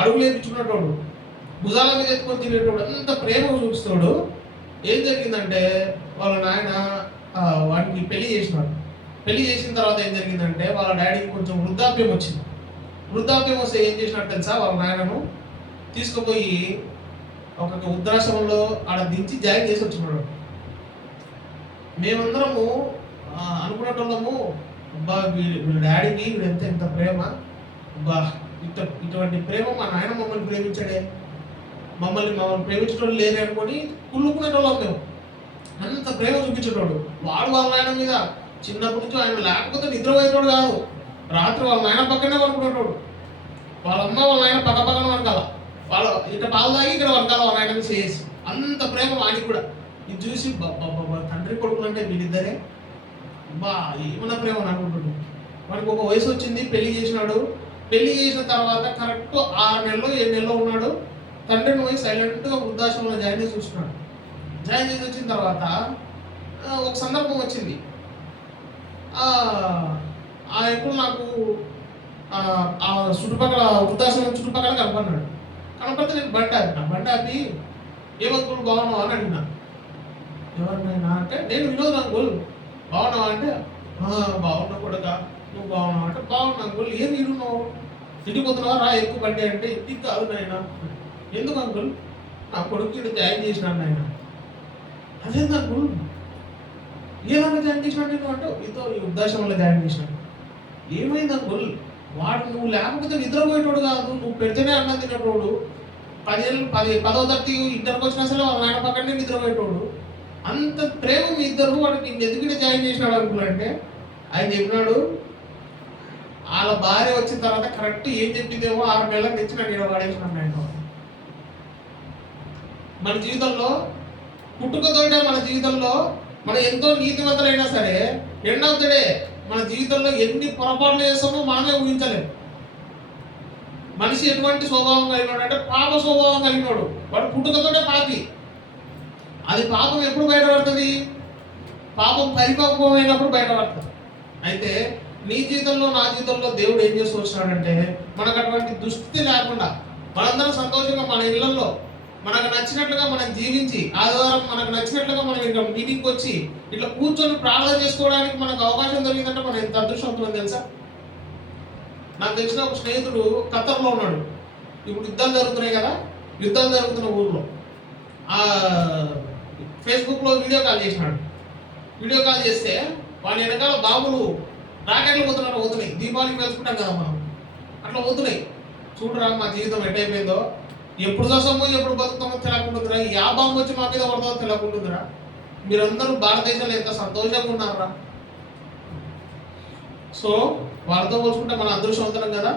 అడుగులు వేయించుకునేటోడు, భుజాల మీద ఎత్తుకొని తినేటోడు, అంత ప్రేమగా చూపిస్తాడు. ఏం జరిగిందంటే వాళ్ళ నాయన వాడికి పెళ్లి చేసినాడు. పెళ్లి చేసిన తర్వాత ఏం జరిగిందంటే వాళ్ళ డాడీకి కొంచెం వృద్ధాప్యం వచ్చింది. వృద్ధాప్యం వస్తే ఏం చేసినట్టు తెలుసా? వాళ్ళ నాయనను తీసుకుపోయి ఒక వృద్ధాశ్రమంలో ఆడ దించి జాయిన్ చేసి వచ్చినాడు. మేమందరము అనుకునేటోళ్ళము, అబ్బా వీళ్ళ డాడీకి వీడు ఎంత ప్రేమ, అబ్బా ఇటువంటి ప్రేమ మా నాయన మమ్మల్ని ప్రేమించాడే, మమ్మల్ని ప్రేమించేటోళ్ళు లేరే అనుకొని కుళ్ళుకునేటోళ్ళం మేము. అంత ప్రేమ చూపించేటోడు వాడు వాళ్ళ నాయన మీద. చిన్నప్పటి నుంచి ఆయన లేకపోతే నిద్రపోయేటోడు కాదు. రాత్రి వాళ్ళ నాయన పక్కనే పడుకునేటోడు. వాళ్ళ అమ్మ వాళ్ళ నాయన పక్కన వనకాల, వాళ్ళ ఇక్కడ పాలు తాగి ఇక్కడ వనకాల వాళ్ళ నాయన చేసి అంత ప్రేమ వాడికి కూడా. ఇది చూసి తండ్రి కొడుకులు అంటే వీళ్ళిద్దరే ఏమన్నా ప్రేమ అని అనుకుంటున్నాడు. వాడికి ఒక వయసు వచ్చింది, పెళ్లి చేసినాడు. పెళ్లి చేసిన తర్వాత కరెక్ట్ 6 నెలలో 7 నెలలో ఉన్నాడు. తండ్రిని పోయి సైలెంట్గా వృద్ధాశ్రమంలో జాయిన్ చేసి చూస్తున్నాడు. జాయిన్ చేసి వచ్చిన తర్వాత ఒక సందర్భం వచ్చింది. ఎప్పుడు నాకు ఆ చుట్టుపక్కల వృద్ధాశ్రమం చుట్టుపక్కల కనపడినాడు. కనపడితే నేను బండి ఆపి ఏమంకులు బాగున్నావు అని అడిగినా. ఎవరినైనా అంటే నేను వినోద్ అంకుల్. బాగున్నావా అంటే బాగున్నా కొడుక, నువ్వు బాగున్నావు అంటే బాగున్నా అంకుల్. ఏం నువ్వు ఇంటికి పోతున్నావా? రా ఎక్కువ బండి అంటే ఇంటికి కాదు నాయన. ఎందుకు అంకుల్? నా కొడుకు ఇక్కడ జాయిన్ చేసినాను నాయన. అదేంది అంకుల్? ఏమన్నా జాయిన్ చేసినాడు నేను అంటే ఈ వృద్ధాశ్రమంలో జాయిన్ చేసినాడు. ఏమైంది అంకుల్? వాడు నువ్వు లేకపోతే నిద్రపోయేటోడు కాదు, నువ్వు పెడితేనే అన్నం తినేటోడు. 10వ తరగతి ఇంటర్కి వచ్చినా సరే వాళ్ళ నాయన పక్కనే నిద్రపోయేటోడు. అంత ప్రేమ మీ ఇద్దరు. వాడికి ఎందుకంటే జాయిన్ చేసినాడు అనుకున్నాడంటే ఆయన చెప్పినాడు, వాళ్ళ భార్య వచ్చిన తర్వాత కరెక్ట్ ఏం చెప్పిందేమో 6 నెలలకు తెచ్చి నన్ను ఇక్కడ వాడేసినాడు ఆయన. మన జీవితంలో పుట్టుకతోటే మన జీవితంలో మనం ఎంతో నీతివంతులైనా సరే ఎండ్ ఆఫ్ ద డే మన జీవితంలో ఎన్ని పొరపాట్లు చేస్తామో మనమే ఊహించలేము. మనిషి ఎటువంటి స్వభావం కలిగినాడు అంటే పాప స్వభావం కలిగినాడు. వాడు పుట్టుకతోటే పాపి. అది పాపం ఎప్పుడు బయటపడుతుంది? పాపం పరిపక్వమైనప్పుడు బయటపడతారు. అయితే నీ జీవితంలో నా జీవితంలో దేవుడు ఏం చేస్తూ వచ్చినాడంటే మనకు అటువంటి దుస్థితి లేకుండా మనందరం సంతోషంగా మన ఇళ్లలో మనకు నచ్చినట్లుగా మనం జీవించి ఆదివారం మనకు నచ్చినట్లుగా మనం ఇక్కడ మీటింగ్కి వచ్చి ఇట్లా కూర్చొని ప్రార్థన చేసుకోవడానికి మనకు అవకాశం దొరికిందంటే మనం ఎంత అదృష్టవంతులం తెలుసా. నాకు తెలిసిన ఒక స్నేహితుడు ఖతర్లో ఉన్నాడు. ఇప్పుడు యుద్ధాలు జరుగుతున్నాయి కదా, యుద్ధాలు జరుగుతున్న ఊర్లో ఫేస్బుక్లో వీడియో కాల్ చేసినాడు. వీడియో కాల్ చేస్తే వాడి వెనకాల బాబులు రాకెట్లు పోతున్నాయి. దీపావళికి వేసుకుంటాం కదా మనం, అట్లా పోతున్నాయి. చూడరా మా జీవితం ఎట్టయిపోయిందో, ఎప్పుడు చూసామో ఎప్పుడు బతుకుతామో తెలియకుంటుందిరా, యా బాంబు వచ్చి మా మీద పడతామో తెలియకుంటుందిరా. మీరందరూ భారతదేశంలో ఎంత సంతోషంగా ఉన్నారా. సో వాళ్ళతో పోల్చుకుంటే మన అదృష్టవంతులం కదా.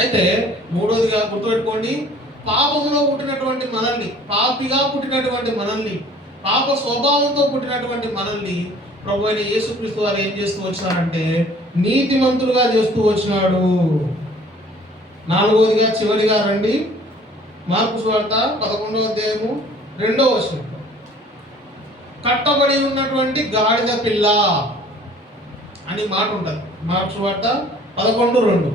అయితే మూడోదిగా గుర్తుపెట్టుకోండి, పాపంలో పుట్టినటువంటి మనల్ని, పాపిగా పుట్టినటువంటి మనల్ని, పాప స్వభావంతో పుట్టినటువంటి మనల్ని ప్రభు అయిన యేసుక్రీస్తు వారు ఏం చేస్తూ వచ్చినారంటే నీతిమంతులుగా చేస్తూ వచ్చినాడు. నాలుగోదిగా చివరిగా రండి, మార్కు సువార్త 11వ అధ్యాయము 2వ వచనం. కట్టబడి ఉన్నటువంటి గాడిద పిల్ల అని మాట ఉంటుంది. మార్కు సువార్త 11:2.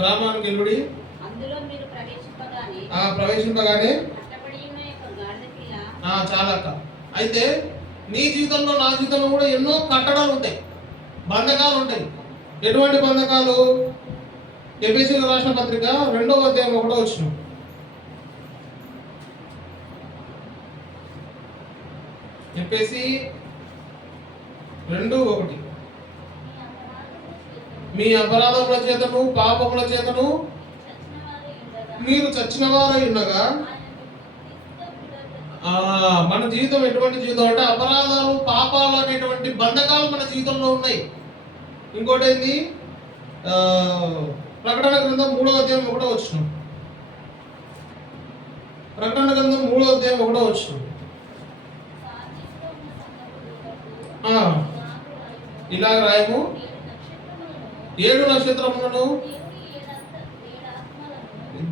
గ్రామానికి వెళ్ళుడి, ప్రవేశింపగానే చాలా అక్క. అయితే నీ జీవితంలో నా జీవితంలో కూడా ఎన్నో కట్టడాలు ఉంటాయి, బంధకాలు ఉంటాయి. ఎటువంటి బంధకాలు? ఎఫెసీయులకు రాసిన పత్రిక 2వ అధ్యాయం 1వ వచనం. ఎఫెసీ 2:1. మీ అపరాధముల చేతను పాపముల చేతను మీరు చచ్చిన వారై ఉండగా. మన జీవితం ఎటువంటి జీవితం అంటే అపరాధాలు పాపాలు అనేటువంటి బంధకాలు మన జీవితంలో ఉన్నాయి. ఇంకోటి ఏంది? ప్రకటన గ్రంథం 3వ అధ్యాయం 1వ వచనం. ప్రకటన గ్రంథం 3వ అధ్యాయం 1వ వచనం. ఇలాగ రాయము, 7 నక్షత్రములను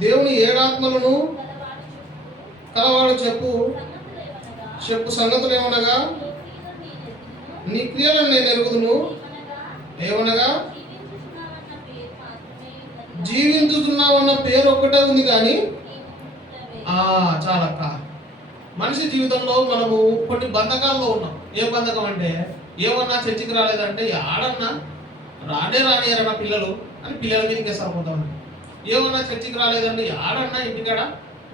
దేవుని 7 ఆత్మలను కలవాడు చెప్పు సంగతులు ఏమనగా నీ క్రియలను నేను ఎరుగుదును. ఏమనగా జీవించుతున్నావన్న పేరు ఒక్కటే ఉంది కానీ చాలక్క. మనిషి జీవితంలో మనము కొన్ని బంధకాల్లో ఉన్నాం. ఏ బంధకం అంటే ఏమన్నా చర్చికి రాలేదంటే ఆడన్నా రానియరన్నా పిల్లలు అని పిల్లల మీదకి సరిపోతామని. ఏమన్నా చర్చికి రాలేదండి ఆడన్నా ఇంటికాడ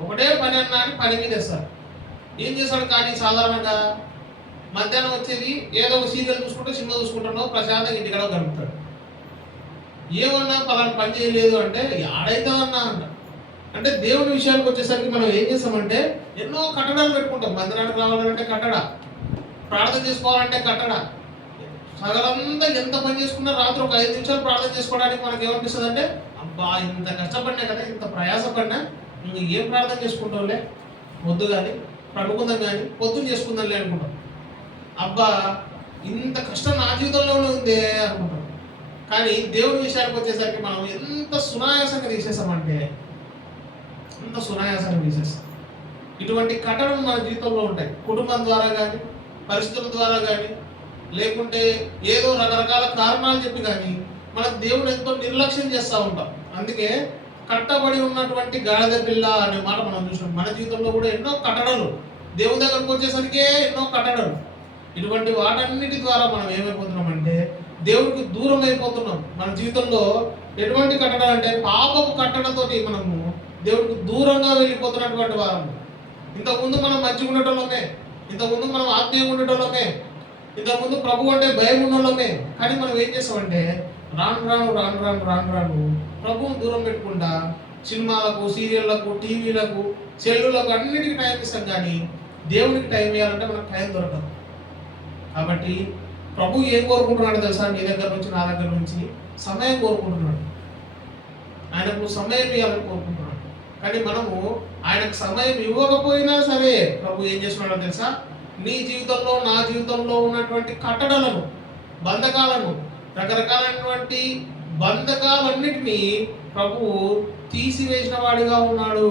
ఒకటే పని అన్నా అని పని మీద వేస్తారు. ఏం చేస్తాడు? కానీ సాధారణంగా మధ్యాహ్నం వచ్చేది ఏదో ఒక సీరియల్ చూసుకుంటూ సినిమా చూసుకుంటున్నావు, ప్రశాంతంగా ఇంటికాడ గడుపుతాడు. ఏమన్నా పలానా పని చేయలేదు అంటే ఆడైతుందన్నా అంట. అంటే దేవుని విషయానికి వచ్చేసరికి మనం ఏం చేస్తామంటే ఎన్నో కట్టడాలు పెట్టుకుంటాం. మందిరానికి రావాలంటే కట్టడ, ప్రార్థన చేసుకోవాలంటే కట్టడ. సగలంతా ఎంత పని చేసుకున్నా రాత్రి ఒక 5 నిమిషాలు ప్రార్థన చేసుకోవడానికి మనకి ఏమనిపిస్తుంది అంటే అబ్బా ఇంత కష్టపడినా కదా, ఇంత ప్రయాసపడినా ఏం ప్రార్థన చేసుకుంటాంలే, వద్దు కానీ పడుకుందాం కానీ పొద్దున్న చేసుకుందాంలే అనుకుంటాం. అబ్బా ఇంత కష్టం నా జీవితంలోనే ఉందే అనుకుంటాం. కానీ దేవుని విషయానికి వచ్చేసరికి మనం ఎంత సునాయాసంగా తీసేస్తామంటే అంత సునాయాసంగా తీసేస్తాం. ఇటువంటి కట్టడం మన జీవితంలో ఉంటాయి. కుటుంబం ద్వారా కానీ, పరిస్థితుల ద్వారా కానీ, లేకుంటే ఏదో రకరకాల కారణాలు చెప్పి కానీ మనం దేవుని ఎంతో నిర్లక్ష్యం చేస్తూ ఉంటాం. అందుకే కట్టబడి ఉన్నటువంటి గాడిద పిల్ల అనే మాట మనం చూసినాం. మన జీవితంలో కూడా ఎన్నో కట్టడలు, దేవుని దగ్గరకు వచ్చేసరికే ఎన్నో కట్టడలు. ఇటువంటి వాటన్నిటి ద్వారా మనం ఏమైపోతున్నామంటే దేవునికి దూరం అయిపోతున్నాం. మన జీవితంలో ఎటువంటి కట్టడం అంటే పాపపు కట్టడతోటి మనము దేవుడికి దూరంగా వెళ్ళిపోతున్నటువంటి వారము. ఇంతకుముందు మనం మంచిగా ఉండటంలోనే, ఇంతకుముందు మనం ఆత్మీయంగా ఉండటంలోనే, ఇంతకుముందు ప్రభు అంటే భయం ఉండటంలోనే. కానీ మనం ఏం చేస్తామంటే రాను రాను రాను రాను రాను రాను ప్రభువుని దూరం పెట్టుకుంటా సినిమాలకు, సీరియళ్లకు, టీవీలకు, సెల్లులకు అన్నిటికీ టైం ఇస్తాం. కానీ దేవునికి టైం ఇవ్వాలంటే మనకు టైం దొరకదు. కాబట్టి ప్రభు ఏం కోరుకుంటున్నాడు తెలుసా? నీ దగ్గర నుంచి, నా దగ్గర నుంచి సమయం కోరుకుంటున్నాడు. ఆయనకు సమయం ఇవ్వాలని కోరుకుంటున్నాడు. కానీ మనము ఆయనకు సమయం ఇవ్వకపోయినా సరే ప్రభు ఏం చేస్తున్నాడో తెలుసా? నీ జీవితంలో, నా జీవితంలో ఉన్నటువంటి కట్టడలను, బంధకాలను, రకరకాలైనటువంటి బంధకాలన్నిటినీ ప్రభువు తీసివేసిన వాడిగా ఉన్నాడు.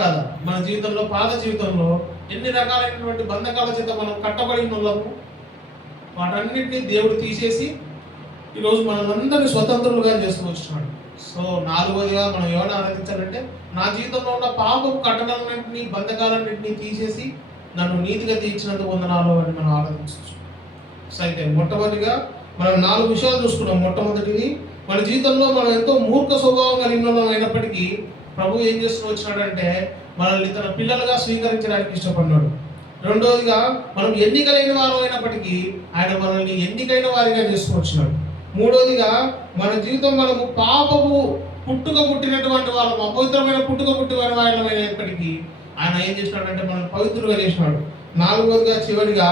కాదా? మన జీవితంలో, పాత జీవితంలో ఎన్ని రకాలైనటువంటి బంధకాల చేత మనం కట్టబడి ఉన్నాము. వాటన్నిటిని దేవుడు తీసేసి ఈరోజు మనల్ని స్వతంత్రులుగా చేస్తూ వచ్చినాడు. సో నాలుగోదిగా మనం ఎవరిని ఆరాధించాలంటే, నా జీవితంలో ఉన్న పాపపు కట్టడాలన్నింటినీ, బంధకాలన్నింటినీ తీసేసి నన్ను నీతిగా తీర్చినందుకు వందనాలు అని మనం ఆరాధించవచ్చు. సో అయితే మొట్టమొదటిగా మనం 4 విషయాలు చూసుకున్నాం. మొట్టమొదటిది, మన జీవితంలో మనం ఎంతో మూర్ఖ స్వభావం కలిగిన వాళ్ళం అయినప్పటికీ ప్రభు ఏం చేస్తూ వచ్చినాడంటే మనల్ని తన పిల్లలుగా స్వీకరించడానికి ఇష్టపడినాడు. రెండోదిగా, మనం ఎన్నికలైన వారు అయినప్పటికీ ఆయన మనల్ని ఎన్నికైన వారిగా చేస్తూ వచ్చినాడు. మూడోదిగా, మన జీవితం మనము పాపపు పుట్టుక పుట్టినటువంటి వాళ్ళం, అపవిత్రమైన పుట్టుక పుట్టిన వాళ్ళమైనప్పటికీ ఆయన ఏం చేసినాడంటే మనల్ని పవిత్రులుగా చేసినాడు. నాలుగోదిగా, చివరిగా,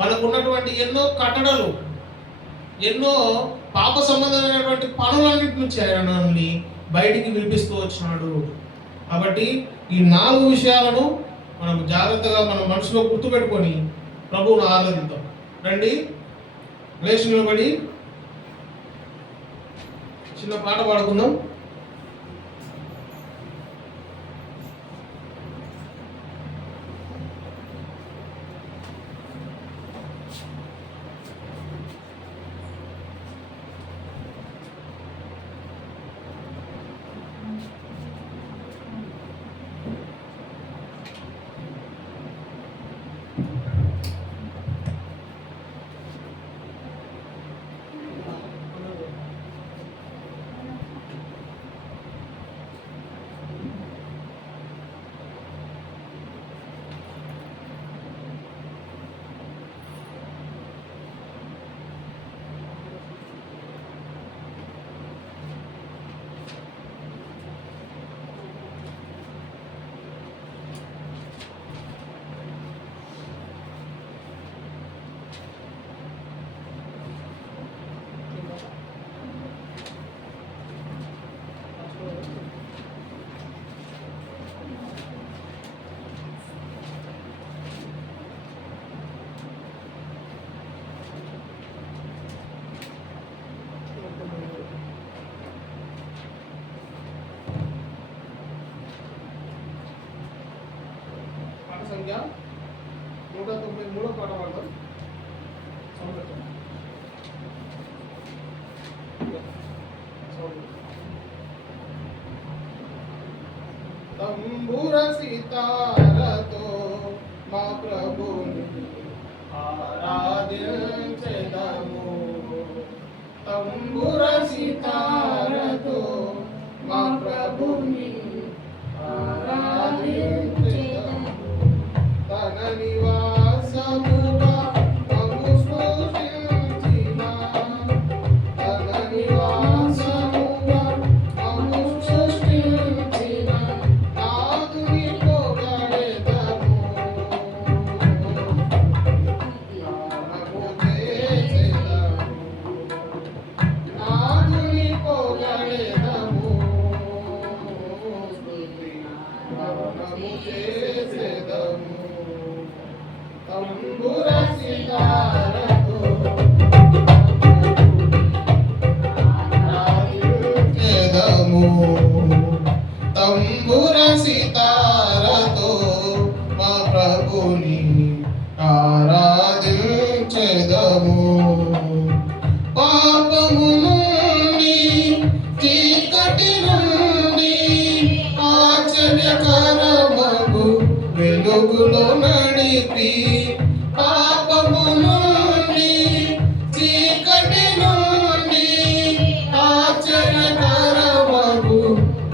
మనకు ఉన్నటువంటి ఎన్నో కట్టడలు, ఎన్నో పాప సంబంధమైనటువంటి పనులన్నిటి నుంచి ఆయన మనల్ని బయటికి వినిపిస్తూ వచ్చినాడు. కాబట్టి ఈ 4 విషయాలను మనం జాగ్రత్తగా మన మనసులో గుర్తుపెట్టుకొని ప్రభువును ఆరాధిద్దాం. రండి, లేచి నిలబడి చిన్న పాట పాడుకుందాం. సంఖ్య 193 పాట పాడదాం. తంబుర సితారతో మా ప్రభుని ఆరాధించెదము. తంబుర సితారతో మా ప్రభుని ఆరాధించెదము. తన నివాసముగా మమ్ము సృష్టించిన, తన నివాసముగా మమ్ము సృష్టించిన నాదుని పొగడెదము. గానము చేసెదము, నాదుని పొగడెదము. గానము చేసెదము. తంబుర సితారతో ఆరాధించెదము. తంబుర సితారతో మా ప్రభుని ఆరాధించెదము. పాపము నుండి, చీకటి నుండి ఆశ్చర్యకరమగు వెలుగులో నడిపి, పాపము నుండి, చీకటి నుండి ఆశ్చర్యకరమగు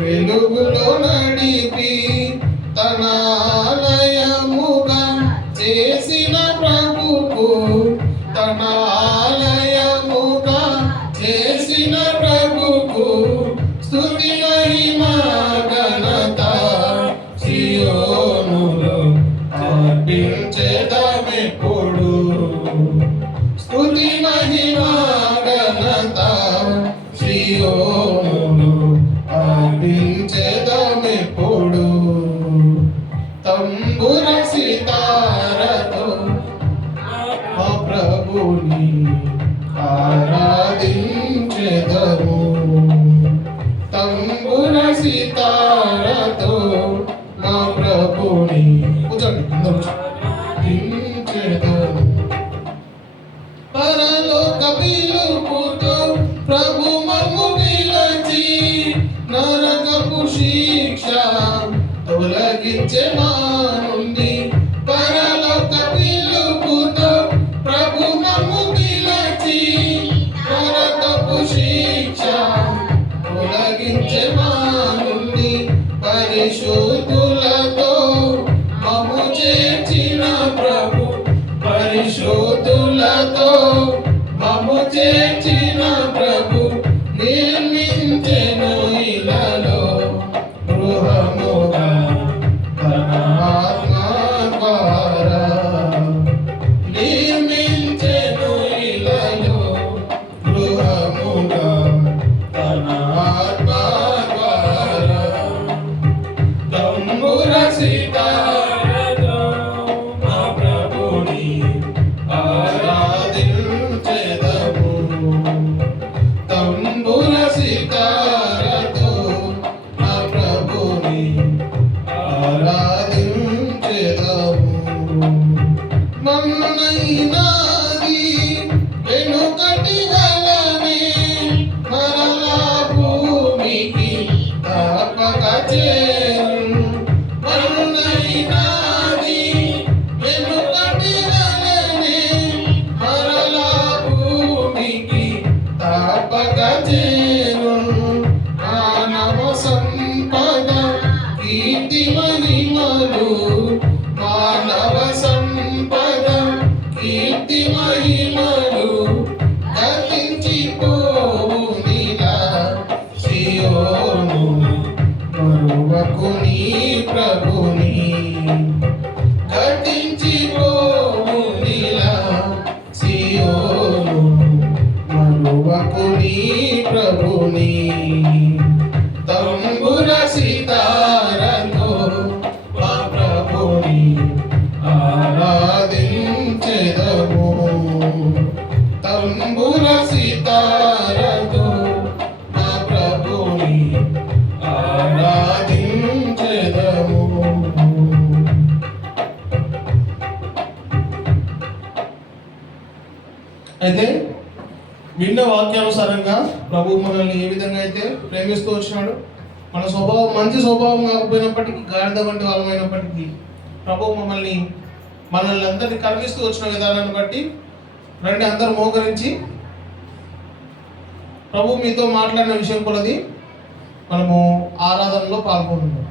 వెలుగులో నడిపి, తన ఆలయముగా చేసిన ప్రభుకు, తన ఆలయముగా చేసిన ప్రభుకు స్తుతి మహిమ ఘనత సియోనులో అర్పించెదమెప్పుడు. స్తుతి మహిమ ఘనత సియోనులో అర్పించెదమెప్పుడు. తంబుర సితారతో మా ప్రభుని ఆరాధించెదము. తంబుర సితారతో మా కూర్చోండి, అందరూ కూర్చోండి. పరలోక పిలుపుతో ప్రభు మమ్ము పిలిచి నరకపు శిక్ష తొలగించే మా నుండి. పరలోక పిలుపుతో ప్రభు మమ్ము పిలిచి నరకపు శిక్ష తొలగించే మా నుండి. పరిశుద్ధులతో మమ్ము చేర్చిన ప్రభు, పరిశుద్ధులతో మమ్ము చేర్చిన ప్రభు నిర్మించెను ఇలలో గృహముగా తన ఆత్మ ద్వారా. నిర్మించెను ఇలలో గృహముగా తన ఆత్మ ద్వారా. తంబుర సితారతో మా ప్రభుని ఆరాధించెదము. తంబుర సితారతో నా ప్రభుని ఆరాధించెదము. మన్నైనాది వెనుకటి వలనే మరలా భూమికి తప్పక చేరును. మన్నైనాది వెనుకటి వలనే మరలా భూమికి తప్పక చేరును. మానవ సంపద కీర్తి మహిమలు, మానవ సంపద కీర్తి మహిమలు గతించిపోవునిలా. సియోను మరువకు నీ ప్రభుని, గతించిపోవునిలా. సియోను మరువకు నీ ప్రభుని. తంబుర సితారతో మా ప్రభుని ఆరాధించెదము. తంబుర సితారతో మా ప్రభుని ఆరాధించెదము. అయితే విన్న వాక్యానుసారంగా ప్రభు మనల్ని ఏ విధంగా అయితే ప్రేమిస్తూ వచ్చినాడు, మన స్వభావం మంచి స్వభావం కాకపోయినప్పటికీ, గాడిద వంటి వాళ్ళమైనప్పటికీ ప్రభు మనల్ని అందరినీ కరుణిస్తూ వచ్చిన విధానాన్ని బట్టి రండి అందరూ మోకరించి ప్రభు మీతో మాట్లాడిన విషయం కొలది మనము ఆరాధనలో పాల్గొంటున్నాం.